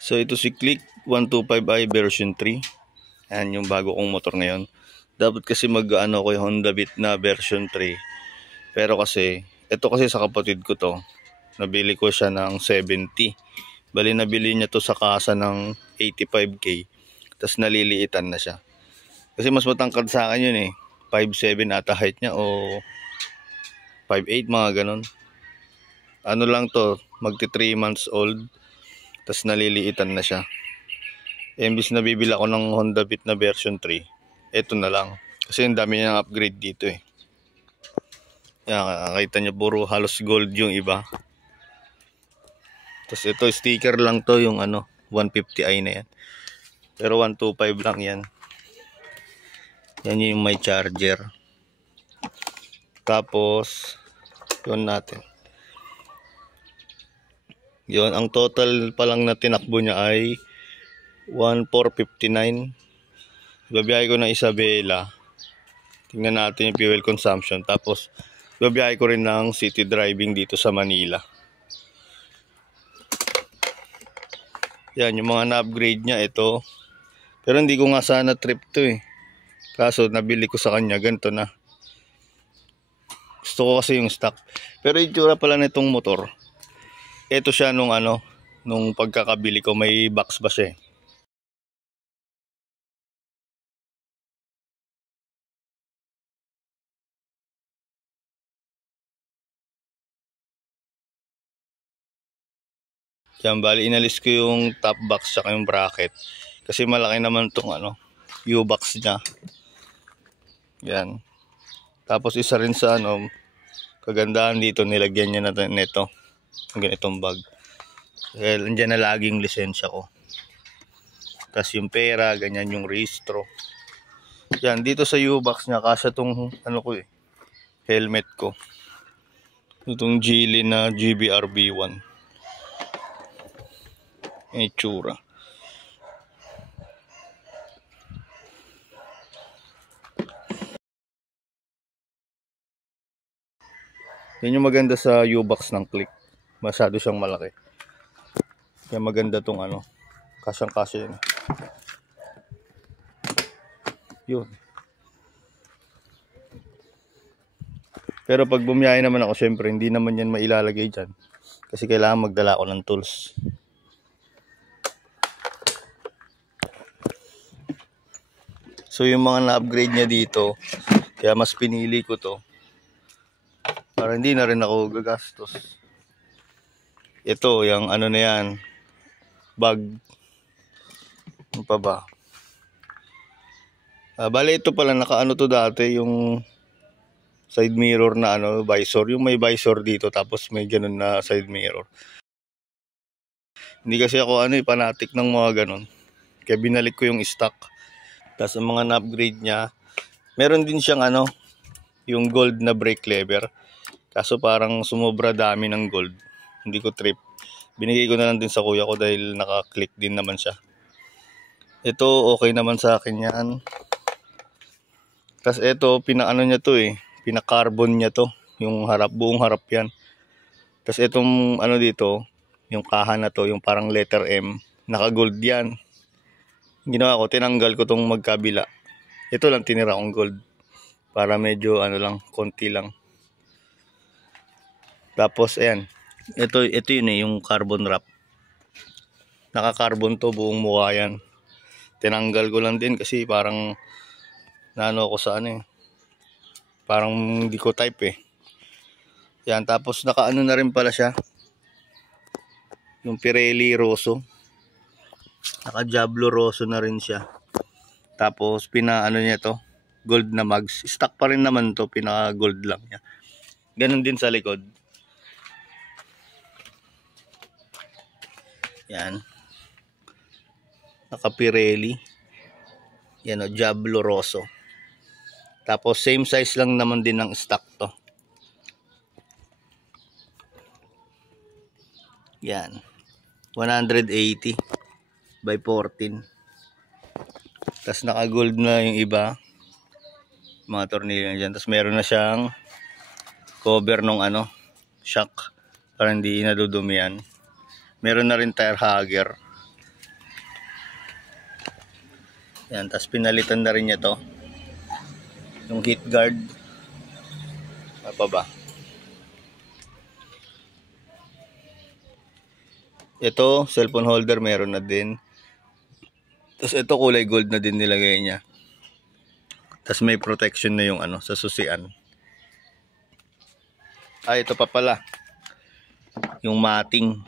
So ito si Click 125i version 3. Ayan yung bago kong motor ngayon. Dapat kasi mag-ano ko yung Honda Beat na version 3. Pero kasi, ito kasi sa kapatid ko to. Nabili ko siya ng 70. Bali nabili niya to sa kasa ng 85k. Tapos naliliitan na siya. Kasi mas matangkad sa akin yun eh. 5'7 ata height niya o 5'8 mga ganon. Ano lang to, magti 3 months old. Tapos naliliitan na siya. Imbis na bibili ako ng Honda Beat na version 3, ito na lang. Kasi ang dami niyang upgrade dito eh. Yan, nakita niyo puro halos gold yung iba. Tapos ito sticker lang to yung ano 150i na yan. Pero 125 lang yan. Yan yung may charger. Tapos yun natin. Yun, ang total pa lang na tinakbo niya ay 1,459. Babiyahe ko ng Isabela. Tingnan natin yung fuel consumption. Tapos babiyahe ko rin ng city driving dito sa Manila. Yan, yung mga na-upgrade niya ito. Pero hindi ko nga sana trip to eh. Kaso nabili ko sa kanya, ganito na. Gusto ko kasi yung stock. Pero itsura pala nitong motor. Ito siya nung ano, nung pagkakabili ko, may box ba siya eh. Yan, bali inalis ko yung top box tsaka yung bracket. Kasi malaki naman itong ano, U-box niya. Yan. Tapos isa rin sa ano, kagandahan dito, nilagyan niya na nito. Ang ganitong bag. Well, andyan na laging lisensya ko. Tapos yung pera, ganyan yung registro. Yan, dito sa U-box niya, kasya tong ano ko eh, helmet ko. Itong Geely na GBRB1. Itsura. Yan yung maganda sa U-box ng Click. Masyado siyang malaki. Kaya maganda tong ano. Kasyang-kasya yun. Yun. Pero pag bumiyahe naman ako, syempre hindi naman yan mailalagay dyan. Kasi kailangan magdala ako ng tools. So yung mga na-upgrade niya dito, kaya mas pinili ko to. Para hindi na rin ako gagastos. Ito, yung ano na yan. Bag. Ano pa ba? Bale ito pala, nakaano to dati, yung side mirror na ano, visor. Yung may visor dito, tapos may ganun na side mirror. Hindi kasi ako ano, fanatic ng mga ganun. Kaya binalik ko yung stock. Tapos ang mga na-upgrade niya, meron din siyang ano, yung gold na brake lever. Kaso parang sumobra dami ng gold. Hindi ko trip. Binigay ko na lang din sa kuya ko dahil naka-click din naman siya. Ito okay naman sa akin yan. Tapos ito, pinaano niya to eh. Pina-carbon niya to. Yung harap, buong harap yan. Tapos itong ano dito, yung kaha na to, yung parang letter M, naka-gold yan. Ginawa ko, tinanggal ko tong magkabila. Ito lang tinira kong gold. Para medyo ano lang, konti lang. Tapos ayan. Ito yun eh, yung carbon wrap. Naka-carbon to, buong mukha yan. Tinanggal ko lang din kasi parang naano ako sa ano eh. Parang hindi ko type eh. Yan, tapos naka-ano na rin pala siya. Yung Pirelli Rosso. Naka-Diablo Rosso na rin siya. Tapos pinaano niya to, gold na mags. Stock pa rin naman to, pinaka-gold lang niya. Ganon din sa likod. Yan. Naka-Pirelli. Yan o, Diablo Rosso. Tapos same size lang naman din ng stock to. Yan. 180 by 14. Tapos naka-gold na yung iba. Mga tornilyo dyan. Tapos meron na siyang cover nung ano, shock. Para hindi nadudumian. Meron na rin tire hugger. Yan, tapos pinalitan na rin niya to. Yung heat guard. Apa ba? Ito, cellphone holder meron na din. Tapos ito kulay gold na din nilagay niya. Tapos may protection na yung sa susian. Ito pa pala. Yung matting.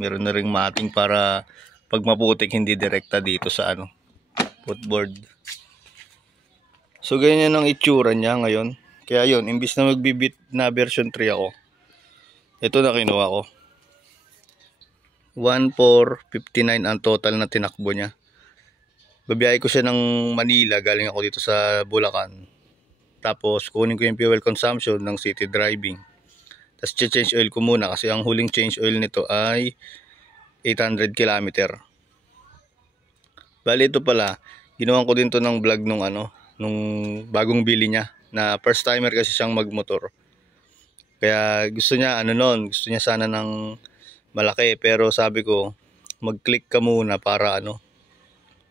Meron na ring matting para pag maputik hindi direkta dito sa footboard. So ganyan ang itsura niya ngayon. Kaya yun, imbis na magbibit na version 3 ako, ito na kinuha ko. 1,459 ang total na tinakbo niya. Babiyahe ko siya ng Manila, galing ako dito sa Bulacan. Tapos kunin ko yung fuel consumption ng city driving. Tapos change oil ko muna kasi ang huling change oil nito ay 800 km. Bali ito pala, ginawan ko din to ng vlog nung bagong bili niya. Na first timer kasi siyang magmotor. Kaya gusto niya gusto niya sana ng malaki, pero sabi ko mag-click ka muna para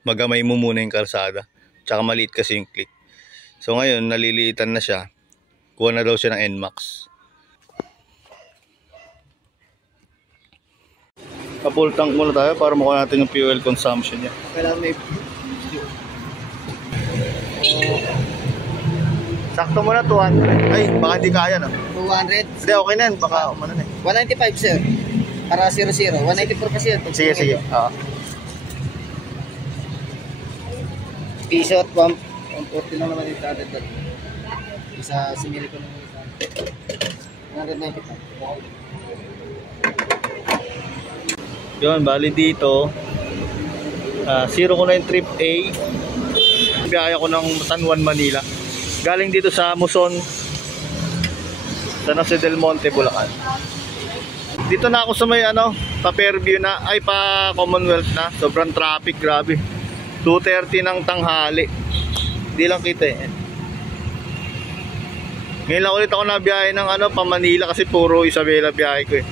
magamay mo muna yung kalsada. Tsaka maliit kasi yung click. So ngayon naliliitan na siya. Kuha na daw siya ng NMAX. Full tank muna tayo para makuha natin yung fuel consumption niya. Kailangan may Sakto muna 200. Ay, baka di kaya 200. Hindi, okay na yan. Baka 195 sir. Para 00. 194 kasi yan. Sige. Oo. T-shirt 140 lang naman yung tatad. Isa simili ko naman isa. 195. Yun, bali dito. Zero ko na yung trip A. Biyaya ko ng San Juan, Manila. Galing dito sa Muson, San Jose del Monte, Bulacan. Dito na ako sa may pa Fairview na, ay pa Commonwealth na. Sobrang traffic, grabe. 2:30 ng tanghali. Hindi lang kita Ngayon lang ulit ako nabiyahe ng pa Manila kasi puro Isabela biyahe ko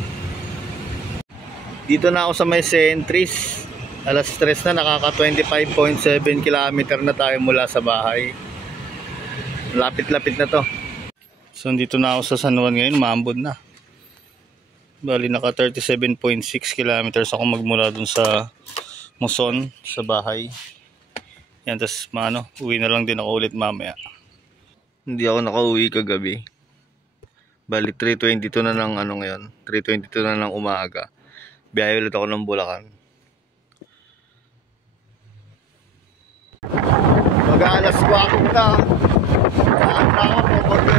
Dito na ako sa may Centris. Alas 3 na, nakaka 25.7 km na tayo mula sa bahay. Lapit-lapit na to. So dito na ako sa San Juan ngayon, maambod na. Bali naka 37.6 kilometers ako magmula dun sa Muson, sa bahay. Yan, tas uwi na lang din ako ulit mamaya. Hindi ako nakauwi kagabi. Bali 3:22 na ng ngayon, 3:22 na ng umaga. Biyahe ulit ako ng Bulacan. Mag-aalas 4 na. Saan na ako pupunta?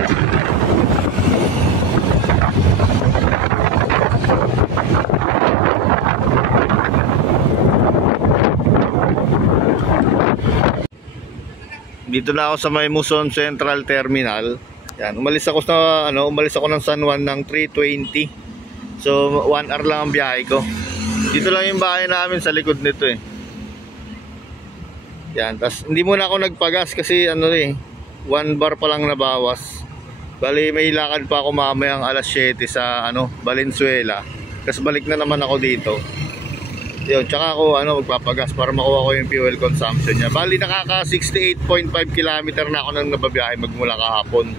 Dito na ako sa may Muson Central Terminal. Yan, umalis ako ng San Juan ng 3:20. So 1 hour lang ang biyahe ko. Dito lang yung bahay namin sa likod nito Yan, tas hindi muna ako nagpagas kasi 1 bar pa lang nabawas. Bali may lakad pa ako mamayang alas 7 sa Valenzuela. Tapos balik na naman ako dito. Yun, tsaka ako magpapagas para makuha ko yung fuel consumption niya. Bali nakaka 68.5 km na ako nang nababiyahe magmula kahapon.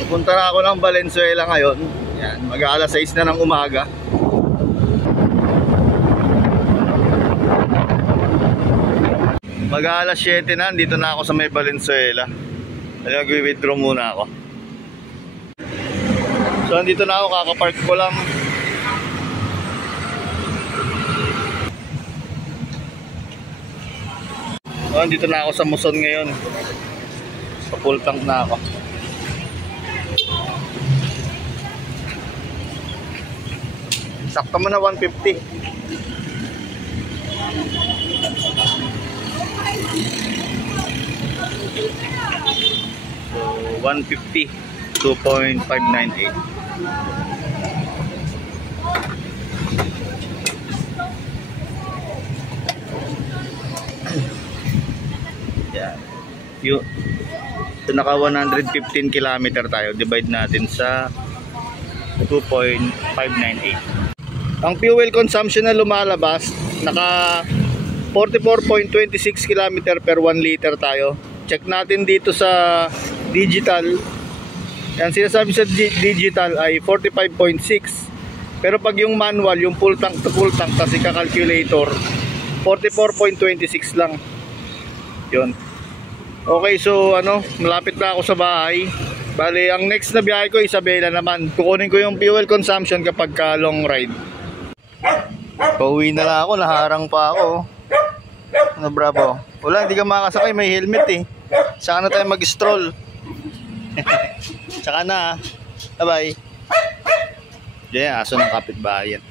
Pupunta na ako ng Valenzuela ngayon. Yan, mag-aalas 6 na ng umaga. Mag-aalas 7 na, dito na ako sa may Valenzuela. Nag-withdraw muna ako. So andito na ako, kakapark ko lang. So andito na ako sa Muson ngayon. Pa full tank na ako. Sakto mo na 150. So 150, 2.598. Yeah. So naka 115 km tayo. Divide natin sa 2.598. Ang fuel consumption na lumalabas, naka 44.26 km per 1 liter tayo. Check natin dito sa digital. Yan, sinasabi sa digital ay 45.6. Pero pag yung manual, yung full tank to full tank, kasi ka-calculator, 44.26 lang. Yun. Okay, so malapit na ako sa bahay. Bali, ang next na biyahe ko, Isabela naman. Kukunin ko yung fuel consumption kapag ka long ride. Pauwi na lang ako, naharang pa ako. Ano, bravo? Wala, hindi ka makakasakay, may helmet eh. Saka na tayo mag-stroll. Saka na. Bye-bye. Diyan, aso ng kapitbahay yan.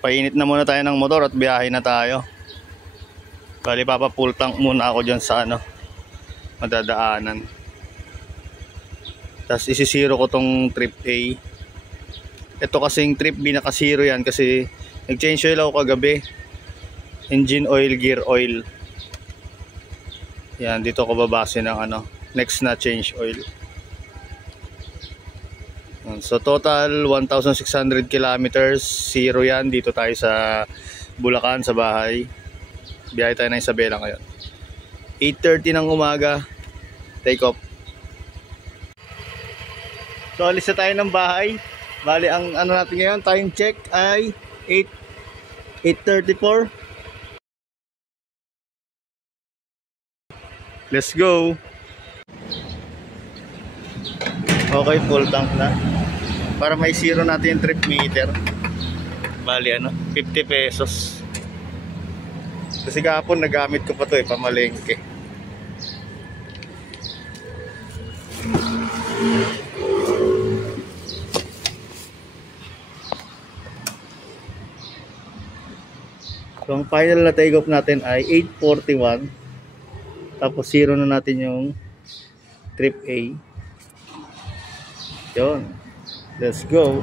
Painit na muna tayo ng motor at biyahe na tayo. Bali, papa full tank muna ako dyan sa madadaanan. Tapos isisiro ko tong trip A. Ito kasing trip B, nakasiro yan kasi nag-change oil ako kagabi. Engine oil, gear oil. Yan, dito ko babase ng next na change oil. So total 1,600 kilometers, zero yan. Dito tayo sa Bulacan, sa bahay. Biyahe tayo ng Isabela ngayon. 8:30 ng umaga, take off. So alis na tayo ng bahay. Bali, ang natin ngayon, time check ay 8:34. Let's go. Okay, full tank na. Para may zero natin yung trip meter. Bali 50 pesos. Kasi kahapon nagamit ko pa to pamalengke. So ang final na take off natin ay 8:41. Tapos zero na natin yung trip A. Yun. Let's go.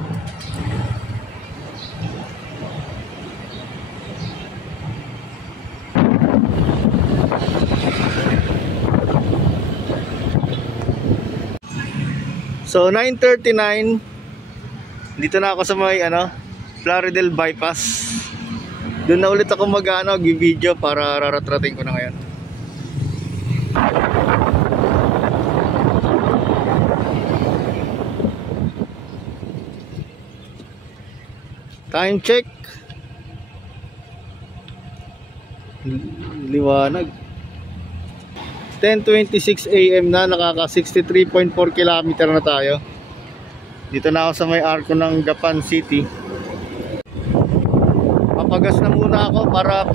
So 9:39. Dito na ako sa may Plaridel bypass. Doon na ulit ako mag-video para raratrating ko na ngayon. Time check. Liwanag. 10:26 AM na, nakaka 63.4 km na tayo. Dito na ako sa may arko ng Gapan City. Papagas na muna ako para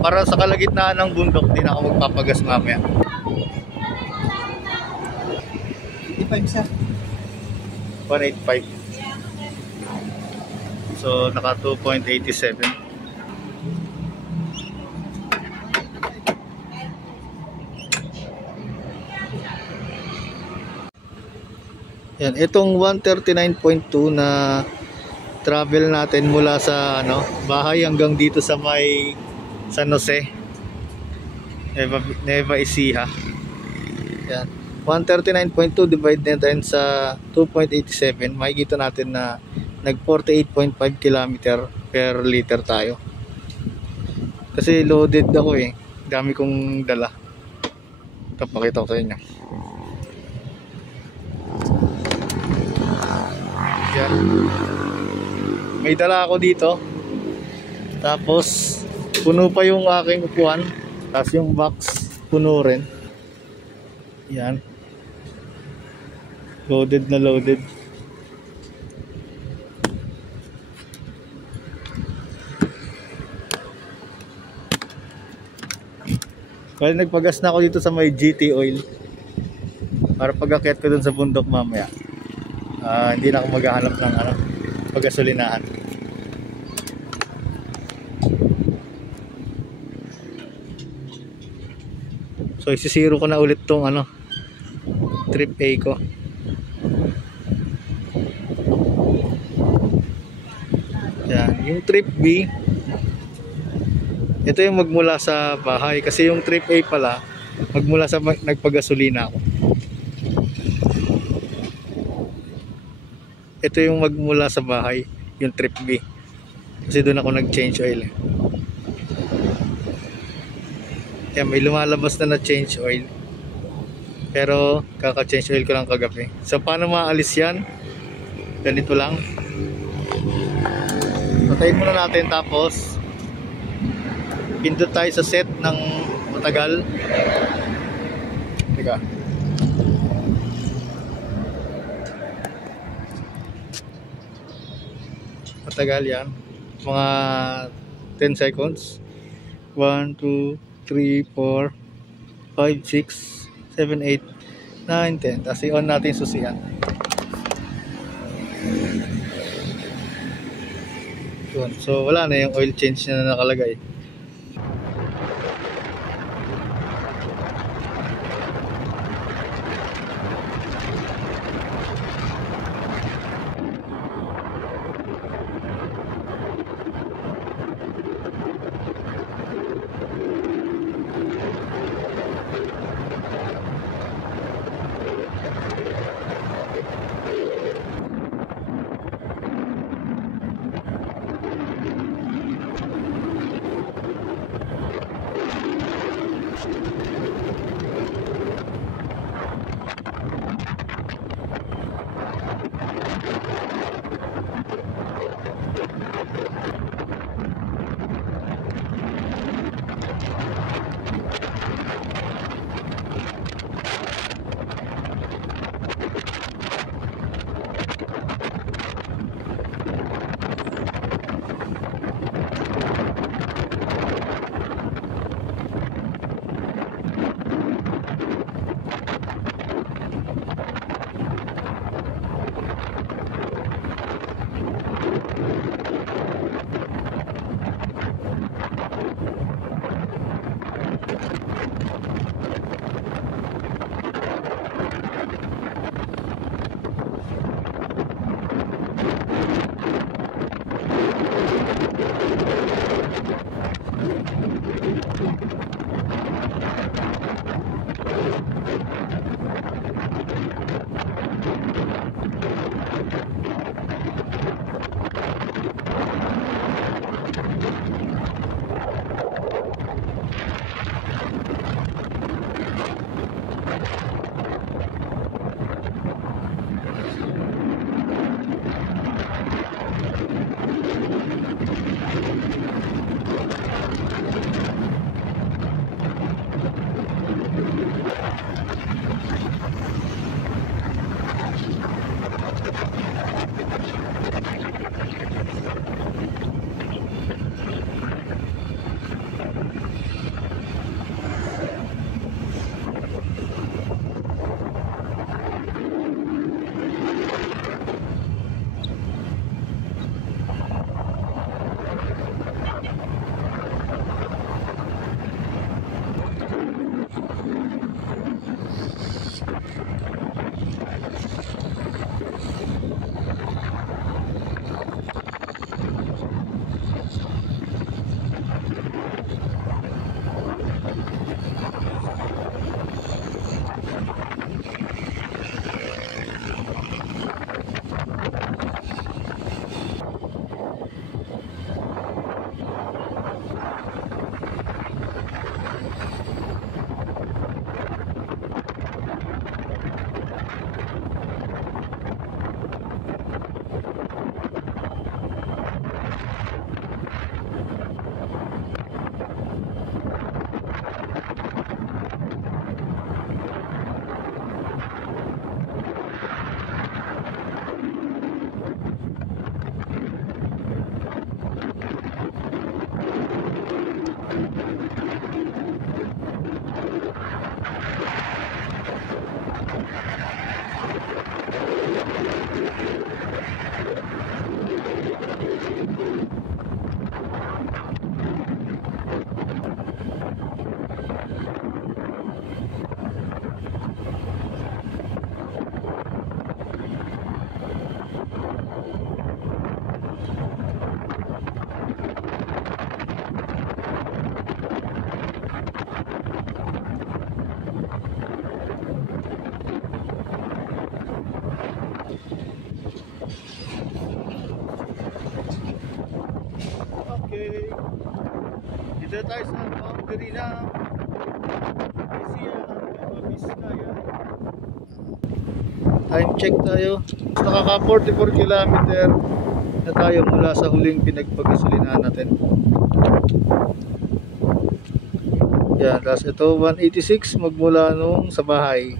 para sa kalagitnaan ng bundok din ako magpapagas mamaya. 55 sir. 185. So naka 2.87. Yan, itong 139.2 na travel natin mula sa bahay hanggang dito sa may San Jose, Nueva Ecija. Yan, 139.2 divide natin sa 2.87, makikita natin na nag 48.5 km per liter tayo. Kasi loaded ako dami kong dala. Ito, pakita ko sa inyo. Yan. May dala ako dito. Tapos puno pa yung aking upuan. Tapos yung box puno rin. Yan. Loaded na loaded. Well, nagpagas na ako dito sa may GT oil. Para pag-akyat ko dun sa bundok mamaya. Hindi na ako maghahanap ng paggasolinahan. So isisiro ko na ulit tong trip A ko. Yan, yung trip B, ito yung magmula sa bahay kasi yung trip A pala magmula sa nagpagasolina ako. ito yung magmula sa bahay, yung trip B. Kasi doon ako nag-change oil. Kaya may lumalabas na change oil. Pero kaka-change oil ko lang kagabi. So paano maalis yan? Ganito lang. Patayin muna natin tapos pindot tayo sa set ng matagal. Teka. Matagal yan. Mga 10 seconds. 1, 2, 3, 4, 5, 6, 7, 8, 9, 10. Tapos i-on natin yung susian. So wala na yung oil change na nakalagay. Dito tayo sa boundary na Asia at Vizcaya. Time check tayo. Nakaka 44 kilometer na tayo mula sa huling pinagpagasolinahan natin. Yan, tapos ito 186 magmula nung sa bahay.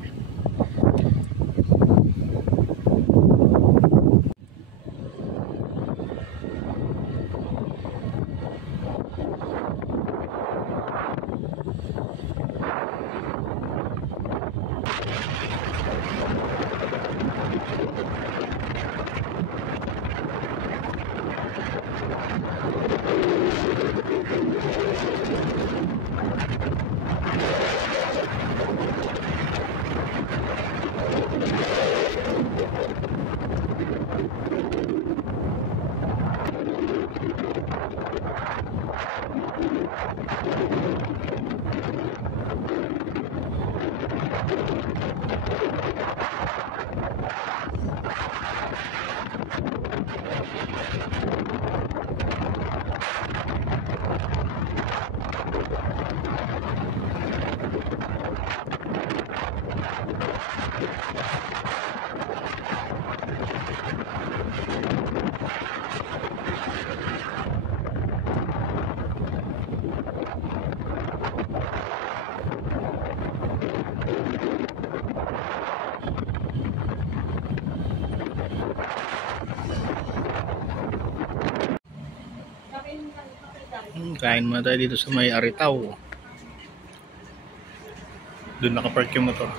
Kain muna tayo dito sa may Aritaw. Doon nakapark yung motor.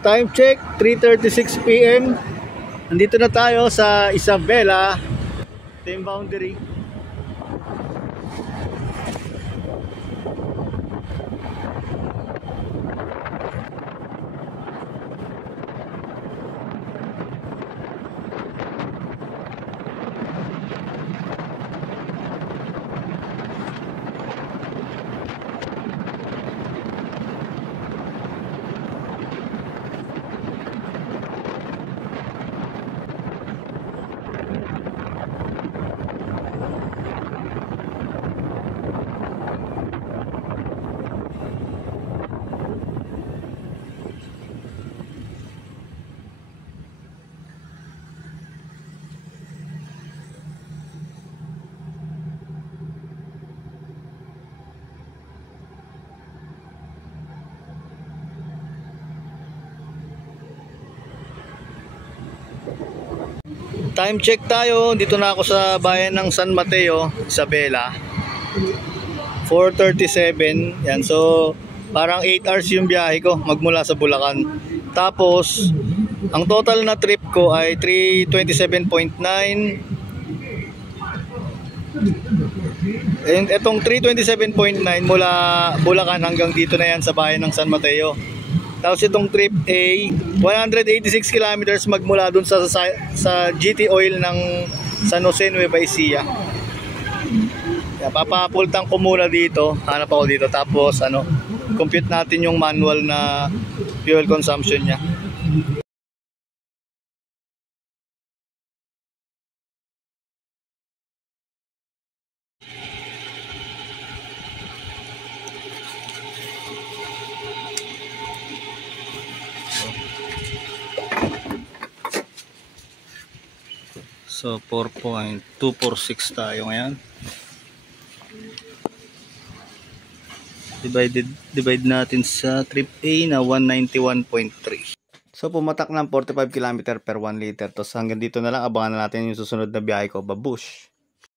Time check, 3:36 PM. Nandito na tayo sa Isabela. Ito yung boundary. Time check tayo. Dito na ako sa bayan ng San Mateo, Isabela. 4:37. Yan. So, parang 8 hours yung biyahe ko magmula sa Bulacan. Tapos, ang total na trip ko ay 327.9. And itong 327.9 mula Bulacan hanggang dito na yan sa bayan ng San Mateo. Tapos itong trip A, 186 kilometers magmula dun sa GT Oil ng San Jose Nueva Ecija. Papapultang ko muna dito, hanap ako dito. Tapos compute natin yung manual na fuel consumption niya. So 4.246 tayo ngayon. Divide natin sa trip A na 191.3. So pumatak ng 45 km per 1 liter. Tapos hanggang dito na lang, abangan na natin yung susunod na biyahe ko, babush.